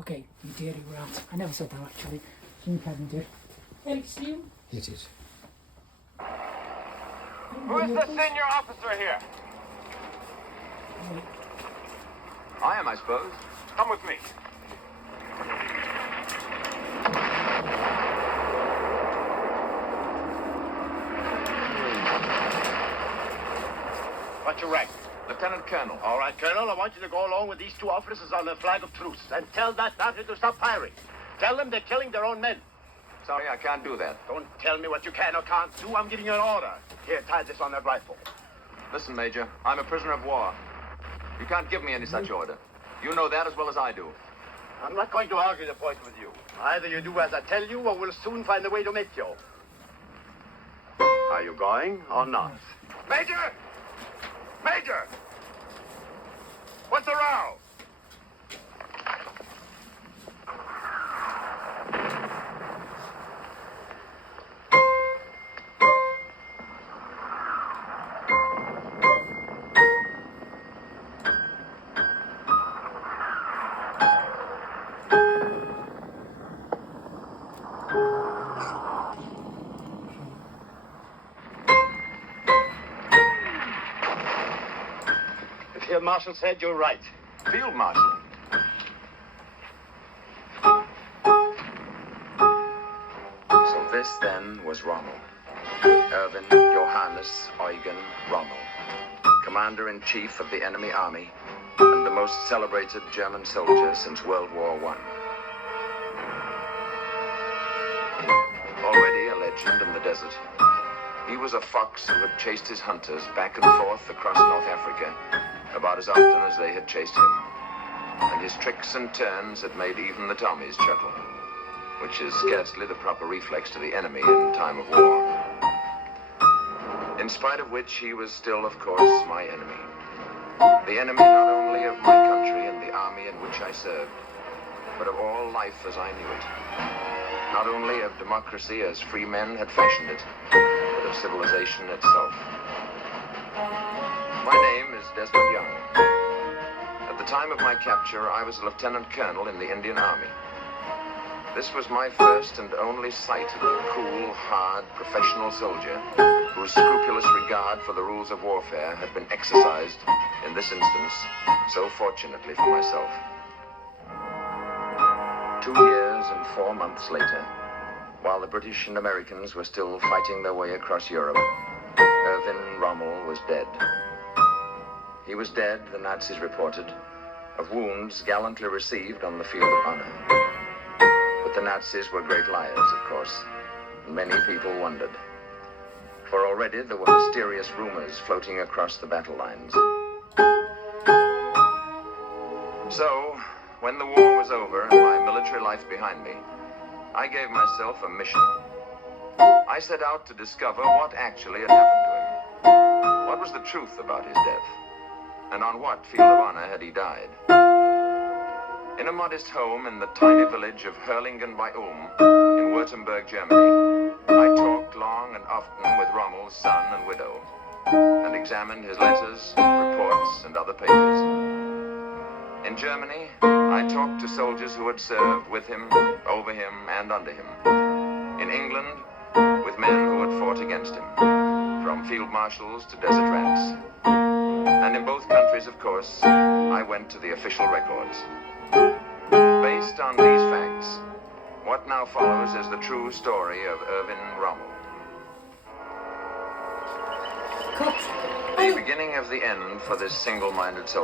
Okay, you dirty rat. I never said that actually. Jim Kevin did. Hey, Steve. It is. Who is the senior officer here? Wait. I am, I suppose. Come with me. What's your rank? Lieutenant Colonel. All right, Colonel, I want you to go along with these two officers on the flag of truce and tell that battery to stop firing. Tell them they're killing their own men. Sorry, I can't do that. Don't tell me what you can or can't do. I'm giving you an order. Here, tie this on that rifle. Listen, Major, I'm a prisoner of war. You can't give me any such order. You know that as well as I do. I'm not going to argue the point with you. Either you do as I tell you, or we'll soon find a way to make you. Are you going or not? Major! Major! What's the row? The Field Marshal said you're right. Field Marshal. So this, then, was Rommel. Erwin Johannes Eugen Rommel, Commander-in-Chief of the enemy army and the most celebrated German soldier since World War I. Already a legend in the desert, he was a fox who had chased his hunters back and forth across North Africa about as often as they had chased him. And his tricks and turns had made even the Tommies chuckle, which is scarcely the proper reflex to the enemy in time of war. In spite of which, he was still, of course, my enemy. The enemy not only of my country and the army in which I served, but of all life as I knew it. Not only of democracy as free men had fashioned it, but of civilization itself. My name is Desmond Young. At the time of my capture, I was a lieutenant colonel in the Indian Army. This was my first and only sight of a cool, hard, professional soldier whose scrupulous regard for the rules of warfare had been exercised, in this instance, so fortunately for myself. 2 years and 4 months later, while the British and Americans were still fighting their way across Europe, Erwin Rommel was dead. He was dead, the Nazis reported, of wounds gallantly received on the field of honor. But the Nazis were great liars, of course, and many people wondered. For already there were mysterious rumors floating across the battle lines. So, when the war was over and my military life behind me, I gave myself a mission. I set out to discover what actually had happened to him. What was the truth about his death? And on what field of honor had he died? In a modest home in the tiny village of Herlingen bei Ulm, in Württemberg, Germany, I talked long and often with Rommel's son and widow, and examined his letters, reports, and other papers. In Germany, I talked to soldiers who had served with him, over him, and under him. In England, with men who had fought against him, from field marshals to desert rats. And in both countries, of course, I went to the official records. Based on these facts, what now follows is the true story of Erwin Rommel. Cut. The beginning of the end for this single-minded soldier.